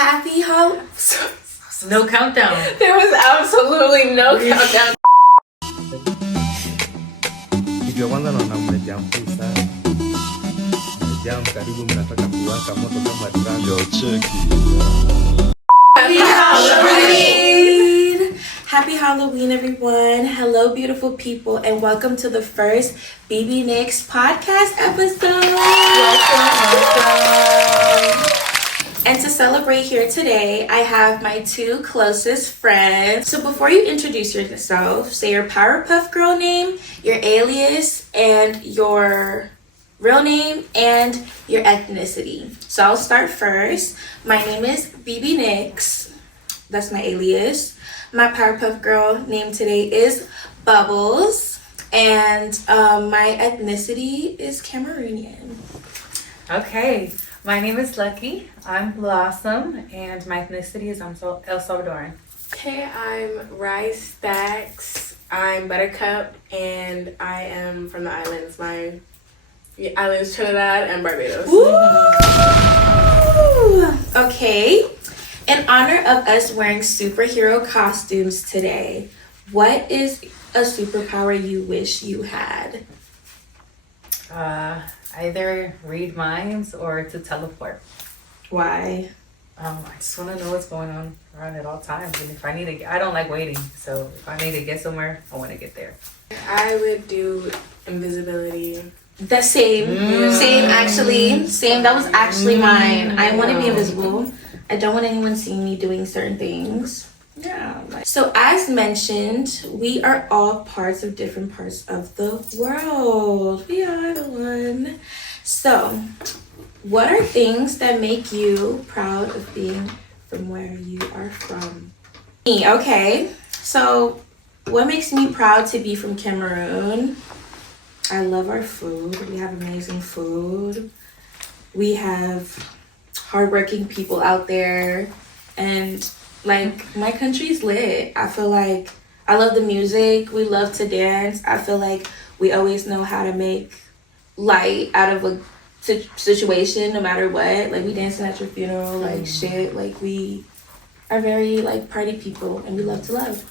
Happy Halloween. No countdown. There was absolutely no countdown. Ikiwanga na mmejam pesa. Mmejam karibu mnataka kuwaka moto kama drama. Yo check. Happy Halloween! Happy Halloween, everyone. Hello, beautiful people, and welcome to the first BBTALKS podcast episode. Welcome. And to celebrate here today, I have my two closest friends. So before you introduce yourself, say your Powerpuff Girl name, your alias, and your real name, and your ethnicity. So I'll start first. My name is BBTALKS. That's my alias. My Powerpuff Girl name today is Bubbles. And my ethnicity is Cameroonian. Okay. My name is Lucky. I'm Blossom, and my ethnicity is El Salvadoran. Okay, I'm Rice Stacks. I'm Buttercup, and I am from the islands. My island is Trinidad and Barbados. Ooh. Okay. In honor of us wearing superhero costumes today, what is a superpower you wish you had? Either read minds or to teleport. Why? I just want to know what's going on around at all times, and if I need to, I don't like waiting. So if I need to get somewhere, I want to get there. I would do invisibility. The same. Same, actually. Same. That was actually mine. I want to be invisible. I don't want anyone seeing me doing certain things. Yeah. So as mentioned, we are all parts of different parts of the world. We are the one. So, what are things that make you proud of being from where you are from? Me, okay. So, what makes me proud to be from Cameroon? I love our food. We have amazing food. We have hardworking people out there, and like, my country's lit. I feel like I love the music. We love to dance. I feel like we always know how to make light out of a situation, no matter what. Like, we dancing at your funeral, like shit. Like, we are very like party people, and we love to love.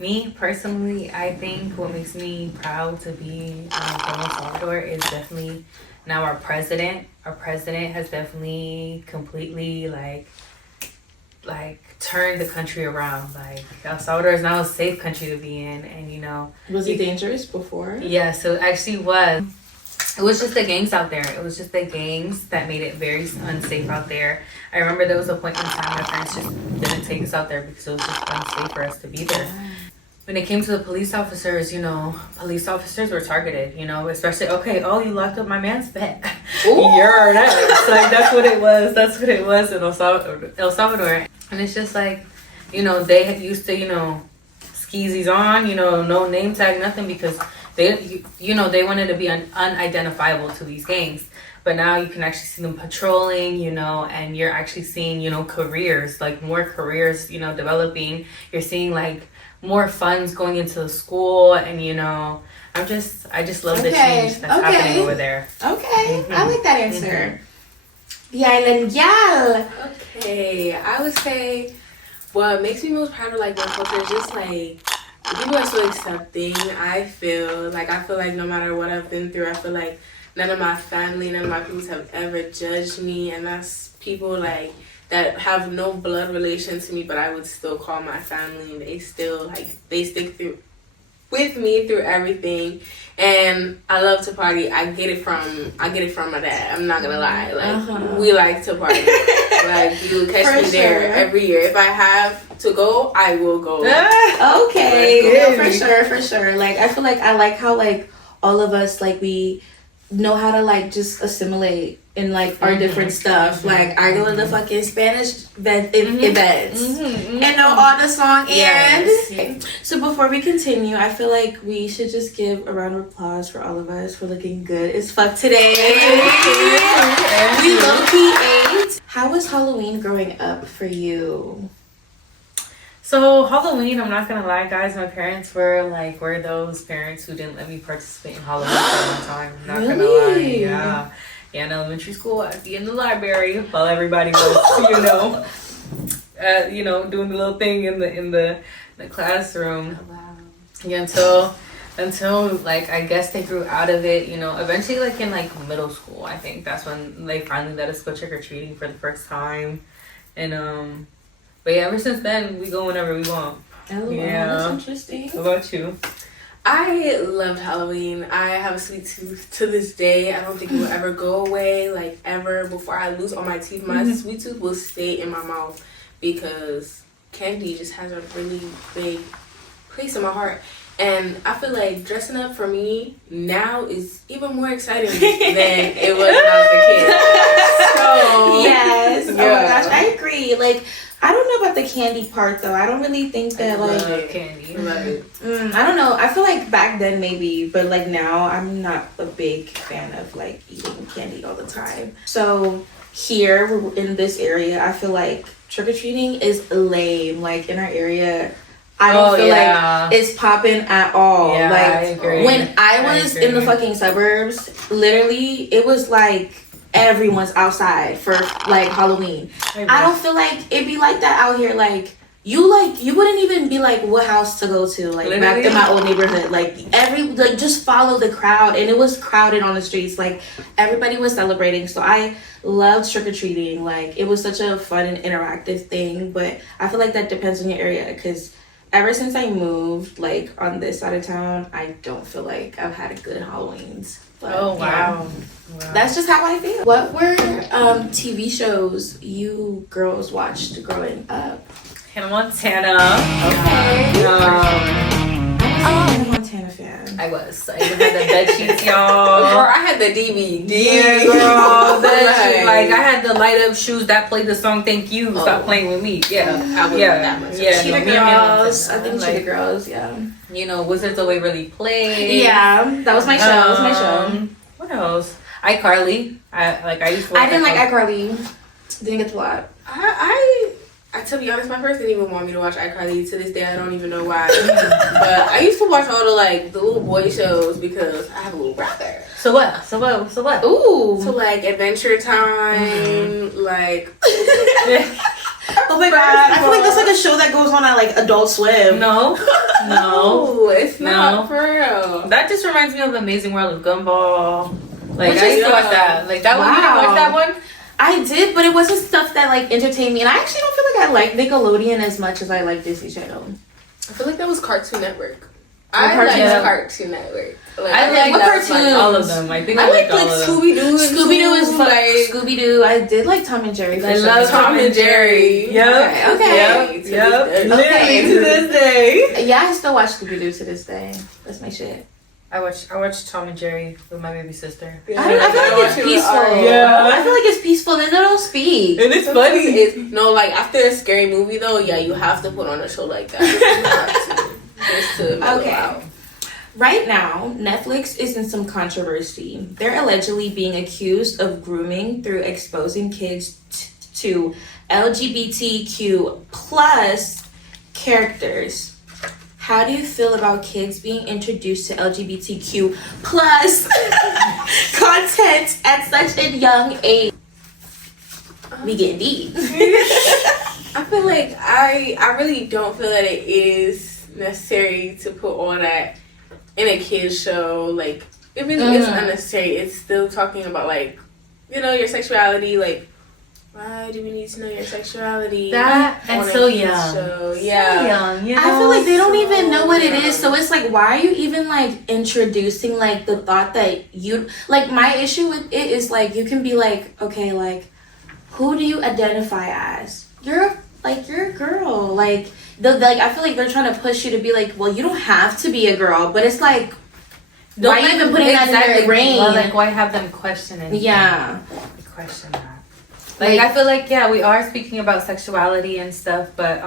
Me personally, I think what makes me proud to be from El Salvador is definitely now our president. Our president has definitely completely like turned the country around. Like, El Salvador is now a safe country to be in, and you know. Was it dangerous before? Yeah, so it actually was. It was just the gangs out there. It was just the gangs that made it very unsafe out there. I remember there was a point in time my parents just didn't take us out there because it was just unsafe for us to be there. When it came to the police officers, you know, police officers were targeted, you know, especially, you locked up my man's pet. You're next. Like, that's what it was. That's what it was in El Salvador. And it's just like, you know, they used to, you know, skeezies on, you know, no name tag, nothing, because they, you know, they wanted to be unidentifiable to these gangs. But now you can actually see them patrolling, you know, and you're actually seeing, you know, careers, like more careers, you know, developing. You're seeing like more funds going into the school, and you know, I just love the change that's happening over there. Okay, I like that answer. Yeah. Okay, I would say what makes me most proud of like my culture is just like people are so accepting. I feel like no matter what I've been through, I feel like none of my family, none of my people have ever judged me, and that's people like that have no blood relation to me, but I would still call my family, and they still they stick through with me through everything. And I love to party. I get it from my dad. I'm not gonna lie. Like we like to party. Like, you catch me there every year. If I have to go, I will go. Okay. No, for sure. Like, I feel like I like how like all of us, like, we know how to like just assimilate in like our different stuff. Like, I go to the fucking Spanish events and know all the song. And so before we continue, I feel like we should just give a round of applause for all of us for looking good as fuck today. We low-key ate. How was Halloween growing up for you? So Halloween, I'm not gonna lie, guys, my parents were those parents who didn't let me participate in Halloween for a long time. I'm not gonna lie, yeah. Yeah, in elementary school, I'd be in the library while everybody was, doing the little thing in the classroom. Wow. Yeah, until like I guess they grew out of it, eventually like in like middle school, I think that's when they finally let us go trick or treating for the first time. And but yeah, ever since then we go whenever we want. Oh, Yeah. that's interesting. What about you? I loved Halloween. I have a sweet tooth to this day. I don't think it will ever go away, like ever. Before I lose all my teeth, my sweet tooth will stay in my mouth because candy just has a really big place in my heart. And I feel like dressing up for me now is even more exciting than it was when I was a kid. So Yes. Oh yeah. my gosh, I agree. Like, I don't know about the candy part though. I don't really think that I like. love Candy. love it. I don't know. I feel like back then maybe, but like now I'm not a big fan of like eating candy all the time. So here in this area, I feel like trick or treating is lame. Like in our area, I don't feel like it's popping at all. Yeah, like I agree. when I was in the agree. fucking suburbs, literally it was like everyone's outside for like Halloween. I don't feel like it'd be like that out here. Like you wouldn't even be like what house to go to. Like back Literally? in my old neighborhood, like just follow the crowd, and it was crowded on the streets. Like everybody was celebrating. So I loved trick or treating. Like it was such a fun and interactive thing. But I feel like that depends on your area because ever since I moved like on this side of town, I don't feel like I've had a good Halloweens. But, Oh wow. yeah. That's just how I feel. What were TV shows you girls watched growing up? Hannah Montana. Okay. Um, I'm a Montana fan. I was. I even had the bed sheets, y'all. Girl, I had the DVD. Yeah, girl. Like- Like I had the light up shoes that played the song "Thank You." Stop playing with me. Yeah, I wasn't that much. yeah. Cheetah no, me and Hannah Girls. I Montana. think Cheetah Girls. Yeah. Wizards of Waverly Place. Yeah, that was my show. That was my show. What else? iCarly. I used to. I didn't like iCarly. Didn't get to watch. I to be honest, my parents didn't even want me to watch iCarly. To this day, I don't even know why. But I used to watch all the little boy shows because I have a little brother. So what? Ooh. So like Adventure Time, like Oh my god! I feel like that's like a show that goes on at like Adult Swim. No. no, it's not No. for real. That just reminds me of Amazing World of Gumball. Like Which I is- used to watch that. Like that one. You Wow. didn't watch that one? I did, but it wasn't stuff that like entertained me, and I actually don't feel like I like Nickelodeon as much as I like Disney Channel. I feel like that was Cartoon Network. What I cartoon? liked Cartoon Network. Like, I like what that was, cartoons? all of them. I think I I liked like all of them. Scooby Doo. Scooby Doo is fun. like Scooby Doo. I did like Tom and Jerry. For I sure. love Tom and Jerry. Yep. Okay. Yep. Literally Okay. to this day. Yeah, I still watch Scooby Doo to this day. That's my shit. I watched Tom and Jerry with my baby sister. I feel like it's peaceful. Yeah. I feel like it's peaceful and they don't speak. And it's Like after a scary movie though, yeah, you have to put on a show like that. You have to. Just to mellow Okay. out. Right now, Netflix is in some controversy. They're allegedly being accused of grooming through exposing kids to LGBTQ plus characters. How do you feel about kids being introduced to LGBTQ plus content at such a young age? We get deep. I feel like I really don't feel that it is necessary to put all that in a kid's show. Like it really is unnecessary. It's still talking about like, your sexuality. Like, why do we need to know your sexuality? That and on a so kid's young. show? So Yeah. young, I feel like they don't even know what it young. is. So it's like, why are you even like introducing like the thought that you like? My issue with it is like you can be like, okay, like who do you identify as? You're a girl. Like I feel like they're trying to push you to be like, well, you don't have to be a girl, but it's like, why are you even putting that in their brain? Well, like why have them question it? Yeah. Question that. Like I feel like we are speaking about sexuality and stuff, but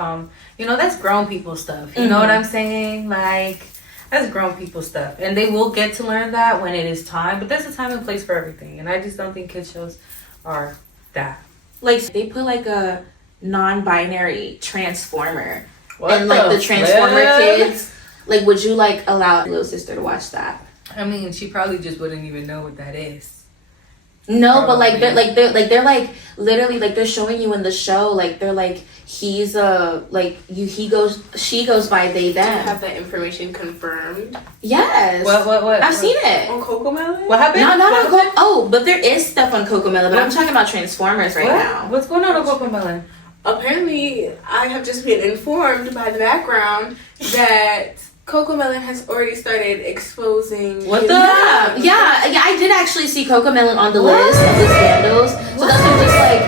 that's grown people stuff. You know what I'm saying? Like that's grown people stuff, and they will get to learn that when it is time. But there's a time and place for everything, and I just don't think kids shows are that. Like they put like a non-binary transformer, What and like the Transformer flip? kids. Like, would you like allow your little sister to watch that? I mean, she probably just wouldn't even know what that is. No, but like they're like literally like they're showing you in the show like they're like she goes by they Do you them. have that information confirmed Yes. What? I've seen it. on Cocomelon? What happened? No, not on but there is stuff on Cocomelon, but I'm talking about Transformers right now. What's going on Cocomelon? Apparently, I have just been informed by the background that Cocomelon has already started exposing. What the? Yeah, I did actually see Cocomelon on the list of the scandals. So that's what I'm just like.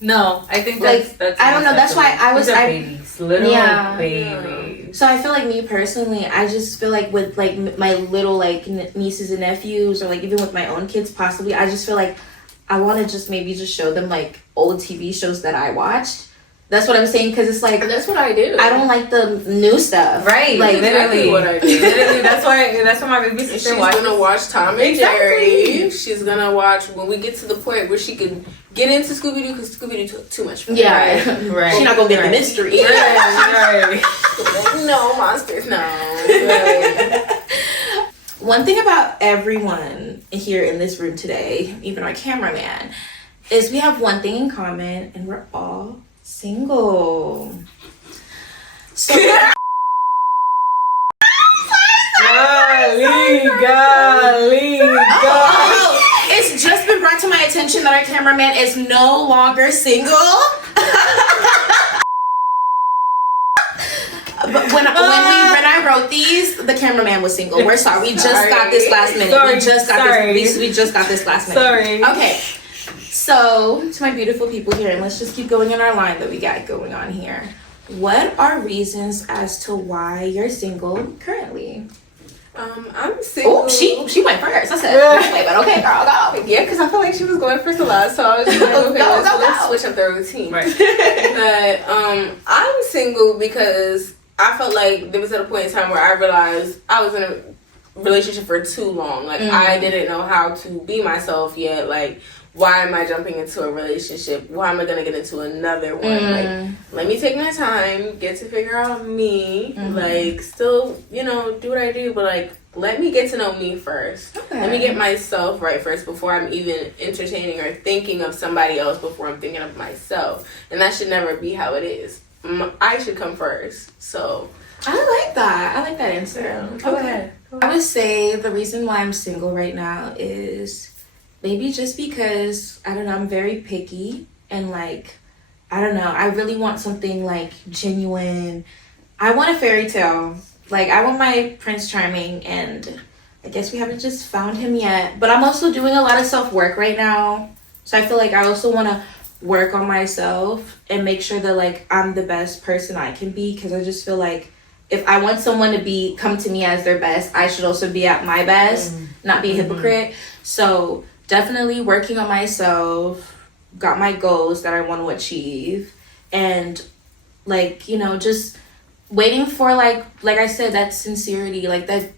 No, I think Like, that's I don't know, that's why I was- These are I- babies, little Yeah. babies. So I feel like me personally, I just feel like with like my little like nieces and nephews, or like even with my own kids, possibly, I just feel like I want to just maybe just show them like old TV shows that I watched. That's what I'm saying, because it's like That's what I do. I don't like the new stuff. Right, Like Exactly literally. what I do. Literally, that's why my baby She's sister watches. gonna watch Tom and Exactly. Jerry. She's gonna watch when we get to the point where she can get into Scooby Doo, because Scooby Doo took too much for her. Yeah, Right. she's not gonna get the Right. mystery. Right. No monsters, no. One thing about everyone here in this room today, even our cameraman, is we have one thing in common, and we're all single. So Golly. oh, it's just been brought to my attention that our cameraman is no longer single. But when I wrote these, the cameraman was single. We're sorry. We just got this last minute. We just got this last minute. Sorry. Okay. So, to my beautiful people here, and let's just keep going in our line that we got going on here. What are reasons as to why you're single currently? I'm single. Oh, she went first. I said, wait, but okay, girl, go. Yeah, because I feel like she was going first a lot, so I was just like, okay, let's switch up the routine. Right. But I'm single because I felt like there was at a point in time where I realized I was in a relationship for too long. Like, I didn't know how to be myself yet. Like, why am I jumping into a relationship? Why am I going to get into another one? Like, let me take my time, get to figure out me. Like, still, you know, do what I do, but like, let me get to know me first. Okay. Let me get myself right first before I'm even entertaining or thinking of somebody else before I'm thinking of myself. And that should never be how it is. I should come first. So I like that. I like that answer. Go ahead. I would say the reason why I'm single right now is maybe just because, I don't know, I'm very picky, and like, I don't know, I really want something like genuine. I want a fairy tale. Like, I want my Prince Charming, and I guess we haven't just found him yet. But I'm also doing a lot of self-work right now. So I feel like I also want to work on myself and make sure that like I'm the best person I can be, because I just feel like if I want someone to come to me as their best, I should also be at my best, not be a hypocrite. So definitely working on myself, got my goals that I want to achieve, and like, you know, just waiting for like I said, that sincerity, like that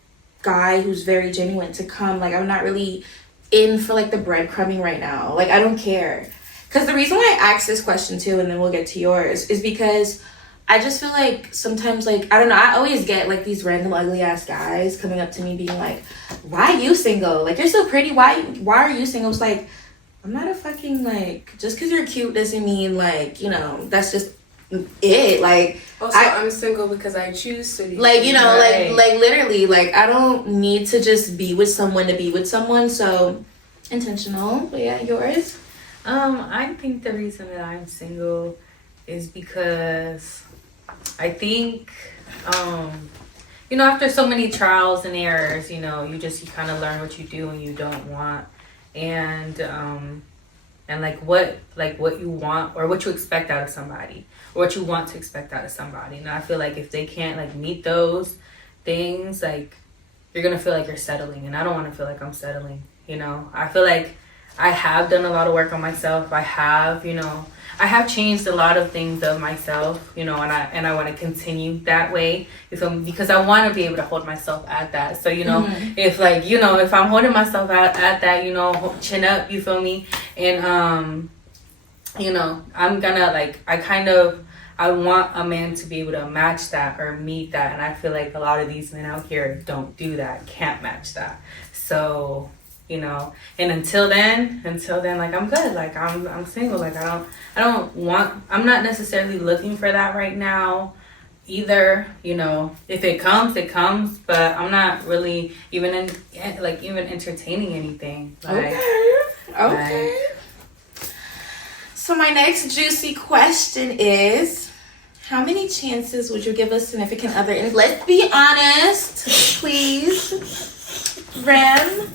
guy who's very genuine to come. Like, I'm not really in for like the breadcrumbing right now. Like, I don't care. Because the reason why I asked this question too, and then we'll get to yours, is because I just feel like sometimes, like, I don't know, I always get like these random ugly ass guys coming up to me being like, why are you single? Like, you're so pretty, why are you single? It's like, I'm not a fucking, like, just because you're cute doesn't mean, like, you know, that's just it. Like, also, I'm single because I choose to be. like, you know, Right. like literally, like, I don't need to just be with someone to be with someone. So intentional. But yeah, yours? I think the reason that I'm single is because I think, you know, after so many trials and errors, you know, you kind of learn what you do and you don't want, and like what you want or what you expect out of somebody, or what you want to expect out of somebody. And I feel like if they can't like meet those things, like, you're gonna feel like you're settling, and I don't want to feel like I'm settling. You know, I feel like I have done a lot of work on myself. I have changed a lot of things of myself, you know, and I want to continue that way, because I want to be able to hold myself at that. So, you know, if like, you know, if I'm holding myself at that, you know, chin up, you feel me? And, you know, I'm gonna like, I want a man to be able to match that or meet that. And I feel like a lot of these men out here don't do that, can't match that. So you know. And until then, like, I'm good. Like, I'm single. Like, I'm not necessarily looking for that right now either, you know. If it comes, it comes, but I'm not really even entertaining anything. Like, Okay. So my next juicy question is, how many chances would you give a significant other? And let's be honest, please. Rem.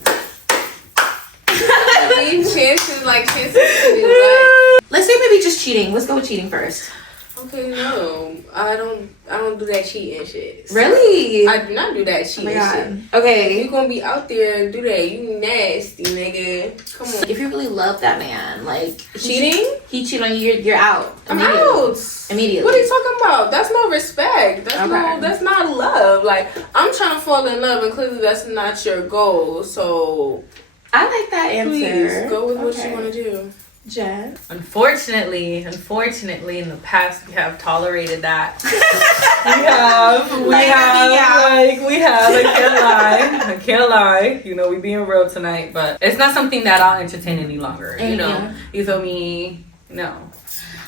Chances to do what? Let's say maybe just cheating. Let's go with cheating first. Okay, no, I don't do that cheating shit. So Really? I do not do that cheating shit. Okay. You gonna be out there and do that? You nasty nigga. Come on. If you really love that man, like Cheating? he cheated on you, you're out. I'm out. Immediately. What are you talking about? That's no respect. That's not love. Like, I'm trying to fall in love, and clearly that's not your goal. So I like that answer. please go with what you want to do. Jen. unfortunately, in the past, we have tolerated that. I can't lie. You know, we being real tonight, but it's not something that I'll entertain any longer. You know, you feel me? No,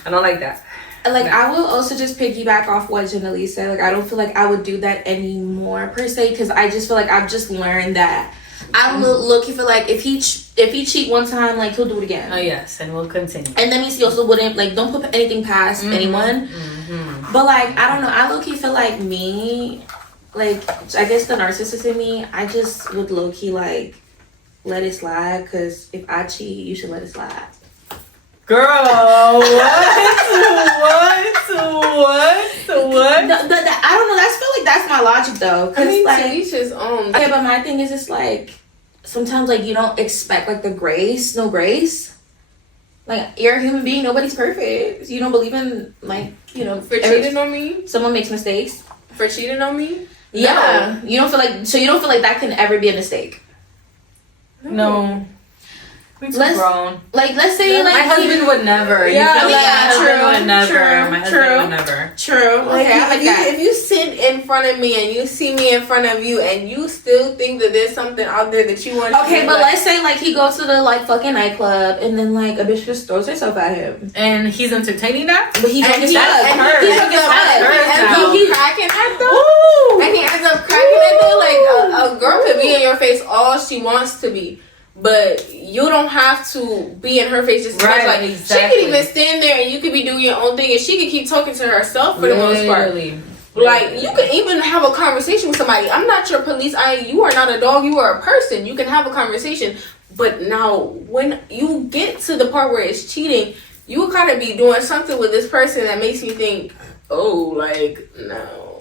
I don't like that. Like, I will also just piggyback off what Janelle said. Like, I don't feel like I would do that anymore per se, because I just feel like I've just learned that I'm looking for, like, if he cheat one time, like, he'll do it again. Oh yes, and we'll continue. And then he also wouldn't, like, don't put anything past anyone. But, like, I don't know, I low-key feel like me, like, I guess the narcissist in me, I just would low-key, like, let it slide, because if I cheat, you should let it slide. Girl, what? I don't know. I feel like that's my logic though. I mean, like, to each his own. Okay, but my thing is, it's like sometimes like you don't expect like no grace. Like, you're a human being. Nobody's perfect. You don't believe in, like, you know, For cheating on me? Someone makes mistakes. For cheating on me? Yeah. No. You don't feel like that can ever be a mistake. No. We too grown. Like, let's say, like, my husband would never. Yeah, you feel yeah, like my husband true, would never. true, My husband true. would never. True. Like, Okay, I like that. if you sit in front of me and you see me in front of you and you still think that there's something out there that you want to Okay, do, but like, let's say like he goes to the like fucking nightclub and then like a bitch just throws herself at him. And he's entertaining that? But he's drunk as fuck. That's her. He's drunk as That's fuck. her And now. he's cracking at though. And he ends up cracking at though. Like, a girl could be in your face all she wants to be, but you don't have to be in her face just as much. Like, exactly. she could even stand there and you could be doing your own thing and she could keep talking to herself for the most part. Literally. Like, you can even have a conversation with somebody. I'm not your police. You are not a dog. You are a person. You can have a conversation. But now, when you get to the part where it's cheating, you gotta be doing something with this person that makes you think, oh, like, no.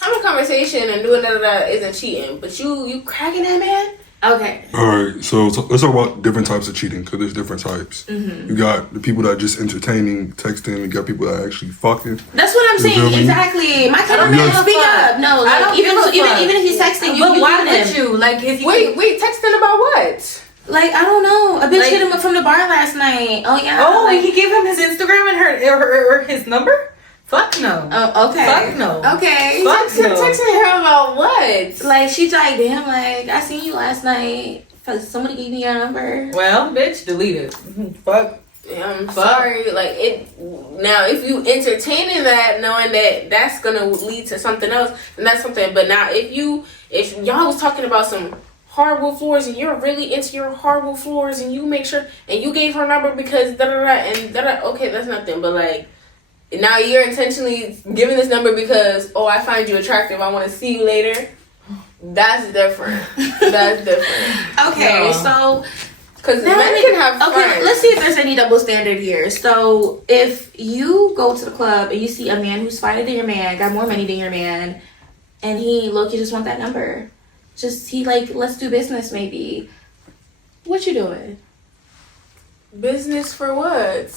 Having a conversation and doing that isn't cheating. But you cracking that man? okay. Alright, so let's talk about different types of cheating, because there's different types. You got the people that are just entertaining, texting. You got people that are actually fucking. That's what I'm You feel saying. me? Exactly. My kid don't give a speak fuck. up. No, I don't like, even give a fuck. if he's texting you, But why leaving would him. you? Like, if you Wait, texting about what? Like, I don't know. A bitch Like- hit him up from the bar last night. Oh yeah. Oh, like, he gave him his Instagram and her his number? Fuck no. oh, okay. Fuck no. Okay. Fuck no. Texting her about what? Like, she's like, damn, like, I seen you last night. Somebody gave me your number. Well, bitch, delete it. Fuck. Yeah, I'm sorry. Like, it now, if you entertaining that, knowing that that's gonna lead to something else, then that's something. But now, if y'all was talking about some hardwood floors and you're really into your hardwood floors and you make sure and you gave her number because okay, that's nothing. But like, now you're intentionally giving this number because, oh, I find you attractive, I want to see you later. That's different. That's different. Okay, No. so Because men can have friends. okay, let's see if there's any double standard here. So if you go to the club and you see a man who's finer than your man, got more money than your man, and he look, you just want that number. He like, let's do business maybe. What you doing? Business for what?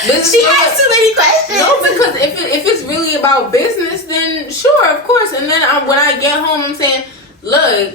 She has too many questions. No, because if it's really about business, then sure, of course. And then when I get home, I'm saying, look,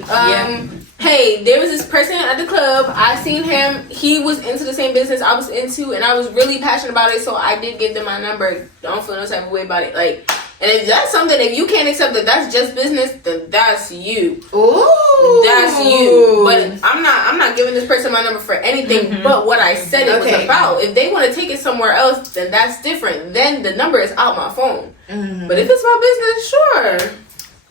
hey, there was this person at the club. I seen him. He was into the same business I was into, and I was really passionate about it. So I did give them my number. Don't feel no type of way about it. Like, and if that's something, if you can't accept that that's just business, then that's you. Ooh, That's that's you. But I'm not giving this person my number for anything but what I said it was about. If they want to take it somewhere else, then that's different. Then the number is out my phone. But if it's my business, sure.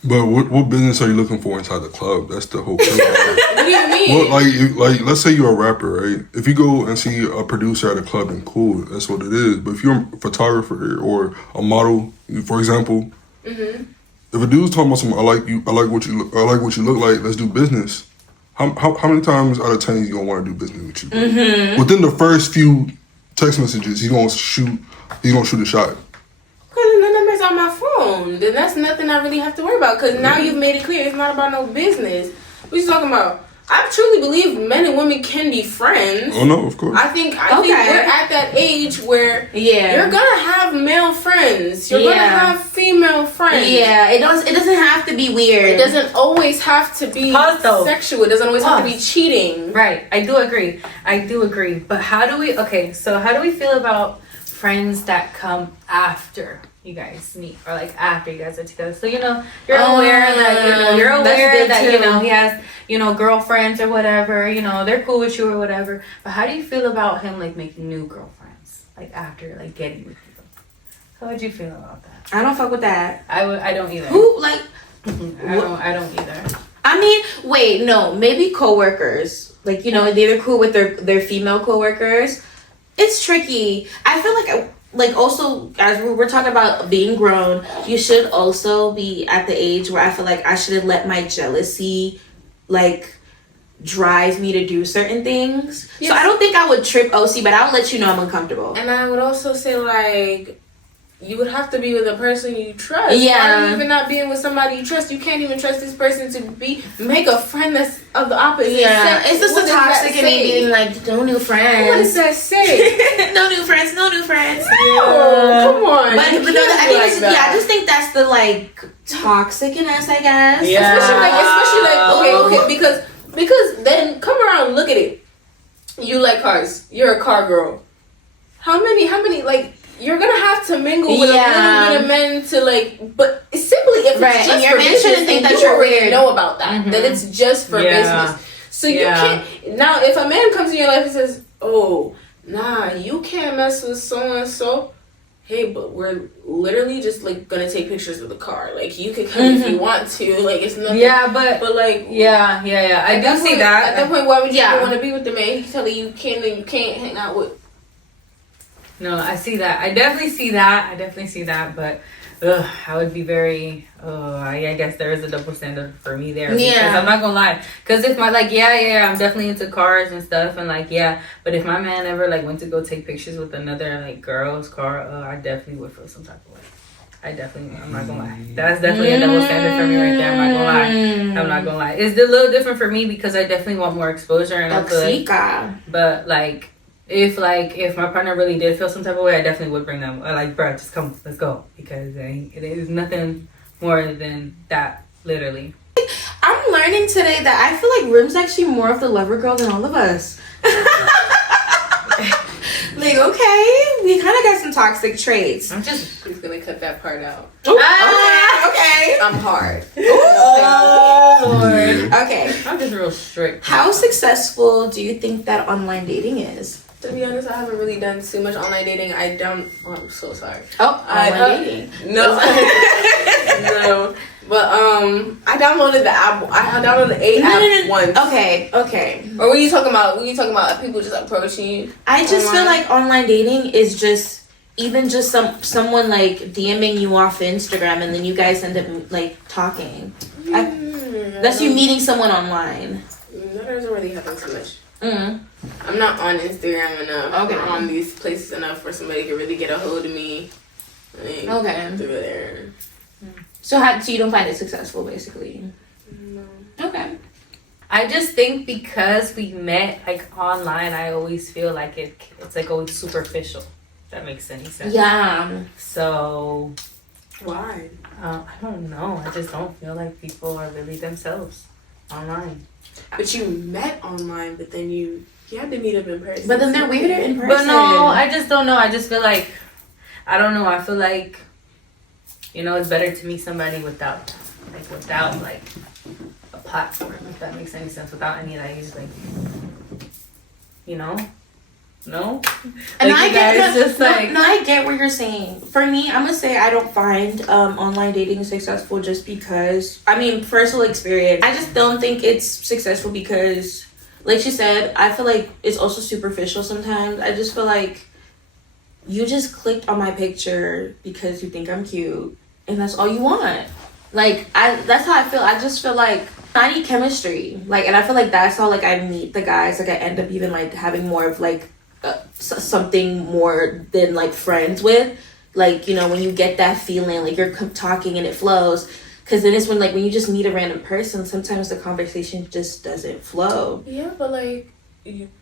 But what business are you looking for inside the club? That's the whole thing. What do you mean? Well, like let's say you're a rapper, right? If you go and see a producer at a club, then cool, that's what it is. But if you're a photographer or a model, for example, if a dude's talking about something, I like what you look like, let's do business. How many times out of 10 is he gonna want to do business with you? Within the first few text messages, he's gonna shoot a shot. Because the number's on my phone. Then that's nothing I really have to worry about. Because now you've made it clear it's not about no business. What you talking about? I truly believe men and women can be friends. Oh no, of course. I think we're at that age where you're gonna have male friends. You're gonna have female friends. Yeah, it doesn't have to be weird. It doesn't always have to be sexual. It doesn't always have to be cheating. Right. I do agree. But how do we feel about friends that come after you guys meet, or like after you guys are together? So you're aware that he has girlfriends or whatever, they're cool with you or whatever. But how do you feel about him like making new girlfriends like after like getting with you? How would you feel about that? I don't fuck with that. I don't either. Who like? I don't either. I mean, wait, no, maybe coworkers. Like they're cool with their female coworkers. It's tricky. I feel like also, as we're talking about being grown, you should also be at the age where I feel like I shouldn't let my jealousy like drive me to do certain things. Yes. So I don't think I would trip OC, but I'll let you know I'm uncomfortable. And I would also say like, you would have to be with a person you trust. Yeah. Why are you even not being with somebody you trust? You can't even trust this person to make a friend that's of the opposite sex. It's just a toxic in me being like, no new friends. What does that say? No new friends. No, come on. But no, I just think that's the like toxic in us, I guess. Yeah. Especially like because then come around and look at it. You like cars. You're a car girl. How many like you're gonna have to mingle with a little bit of men to like, but it's simply if it's just for business, think that you already know about that. That it's just for business. So you can't now. If a man comes in your life and says, "Oh, nah, you can't mess with so and so," hey, but we're literally just like gonna take pictures of the car. Like you could come if you want to. Like it's nothing. Yeah, but like I do see that. At that point, why would you even want to be with the man? He's telling you can and you can't hang out with. No, I see that. I definitely see that. But I would be very. I guess there is a double standard for me there. Because I'm not gonna lie. Because if my I'm definitely into cars and stuff, and but if my man ever like went to go take pictures with another like girl's car, I definitely would feel some type of way. I'm not gonna lie. That's definitely a double standard for me right there. I'm not gonna lie. It's a little different for me because I definitely want more exposure and I feel like, but like. If my partner really did feel some type of way, I definitely would bring them. Like, bro, just come, let's go, because it is nothing more than that, literally. I'm learning today that I feel like Rim's actually more of the lover girl than all of us. Like, okay, we kind of got some toxic traits. He's gonna cut that part out. Okay. I'm hard. Oh, Lord. Okay. I'm just real strict. How successful do you think that online dating is? To be honest, I haven't really done too much online dating. I'm so sorry. Online dating. No. No. But I downloaded the app. I downloaded the app once. Okay. Or what are you talking about? People just approaching you? I just feel like online dating is just someone like DMing you off Instagram and then you guys end up like talking. That's you meeting someone online. That doesn't really happen too much. Mm-hmm. I'm not on Instagram enough. Okay. I'm on these places enough where somebody can really get a hold of me. Okay. Through there. So you don't find it successful, basically? No. Okay. I just think because we met like online, I always feel like it's like always superficial. If that makes any sense. Yeah. So. Why? I don't know. I just don't feel like people are really themselves online. But you met online, but then you had to meet up in person. But then they're weirder in person. But no, I just don't know. I just feel like, I don't know. I feel like, it's better to meet somebody without a platform, if that makes any sense, without any of that. He's like, you know, no. And Like, I you get guys just like no, I get what you're saying. For me, I'm gonna say I don't find online dating successful just because, I mean, personal experience. I just don't think it's successful because, like she said, I feel like it's also superficial sometimes. I just feel like you just clicked on my picture because you think I'm cute, and that's all you want. Like, that's how I feel. I just feel like I need chemistry. Like, and I feel like that's how, like, I meet the guys. Like, I end up even, like, having more of, like, something more than, like, friends with. Like, you know, when you get that feeling, like, you're talking and it flows. Because then it's when, like, when you just meet a random person, sometimes the conversation just doesn't flow. Yeah, but, like,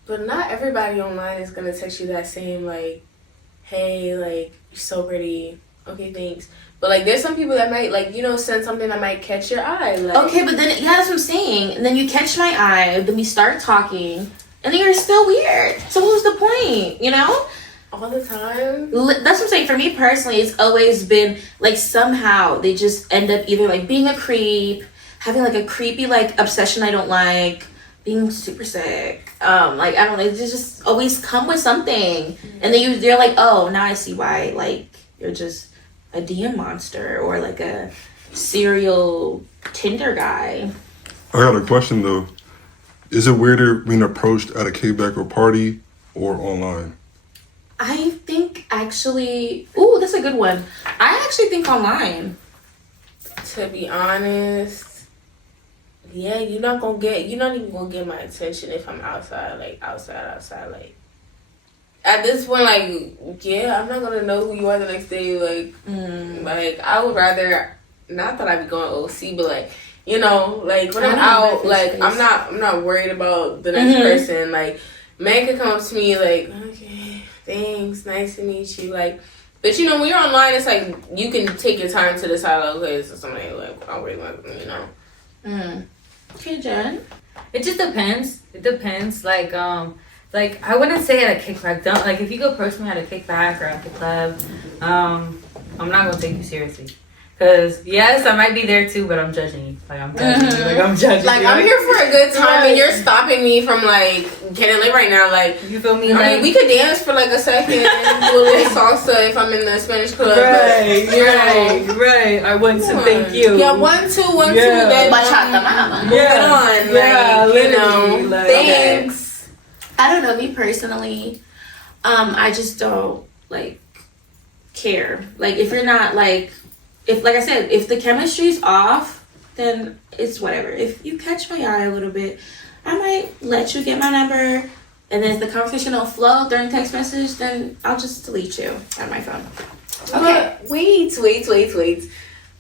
but not everybody online is going to text you that same, like, hey, like, you're so pretty. Okay, thanks. But, like, there's some people that might, like, you know, send something that might catch your eye. Like, okay, but then, yeah, that's what I'm saying. And then you catch my eye, then we start talking, and then you're still weird. So what was the point, you know? all the time. That's what I'm saying. For me personally, it's always been, like, somehow they just end up either, like, being a creep, having, like, a creepy, like, obsession I don't like, being super sick. Like, I don't know. They just always come with something. And then you're like, oh, now I see why, like, you're just a DM monster or like a serial Tinder guy. I got a question though. Is it weirder being approached at a kickback or party or online? I think actually, ooh, that's a good one. I actually think online. To be honest, yeah, you're not even gonna get my attention if I'm outside, like, like. At this point, like, yeah, I'm not gonna know who you are the next day. Like I would rather, not that I be going OC, but, like, you know, like, when I'm out, like, I'm not worried about the next person. Like, man could come up to me like, okay, thanks, nice to meet you, like. But, you know, when you're online, it's like you can take your time to decide, like, okay, this is somebody, like, I really want, you know. Okay, Jen. it just depends. It depends. Like I wouldn't say at a kickback. Don't, like, if you go approach me at a kickback or at the club, I'm not gonna take you seriously. Cause yes, I might be there too, but I'm judging you. Like, I'm judging you. Like, I'm judging Like, you. I'm here for a good time, and you're stopping me from, like, getting lit right now. Like, You feel me? I mean, we could dance for, like, a second, do a little salsa if I'm in the Spanish club. Right, but, you know, right. I want to come thank on. you. Yeah, one, two, Yeah. then Bachata mama. move it on. Yeah, like, literally, you know, like, thanks. I don't know, me personally, I just don't, like, care. Like, if you're not, like, if, like I said, if the chemistry's off, then it's whatever. If you catch my eye a little bit, I might let you get my number, and then if the conversation don't flow during text message, then I'll just delete you on my phone. Okay, wait.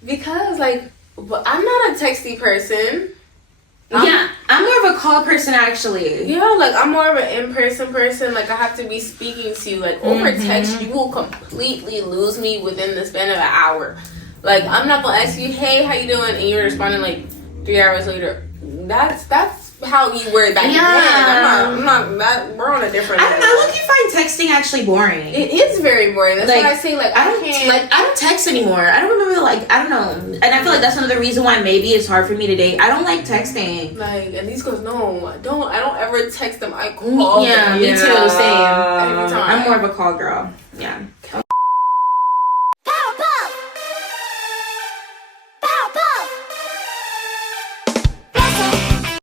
Because, like, I'm not a texty person. Yeah, I'm more of a call person, actually. Yeah, like, I'm more of an in-person person. Like, I have to be speaking to you. Like, over text, you will completely lose me within the span of an hour. Like, I'm not gonna ask you, hey, how you doing? And you're responding, like, 3 hours later. That's how you were back then. I'm not that, we're on a different level. I look, you find texting actually boring. It is very boring. That's Like, what I say. Like, I don't text anymore. I don't remember, like, I don't know. And I feel like that's another reason why maybe it's hard for me to date. I don't like texting. Like, and these girls, no, I don't ever text them. I call them. Me too, same. Every time. I'm more of a call girl. Yeah.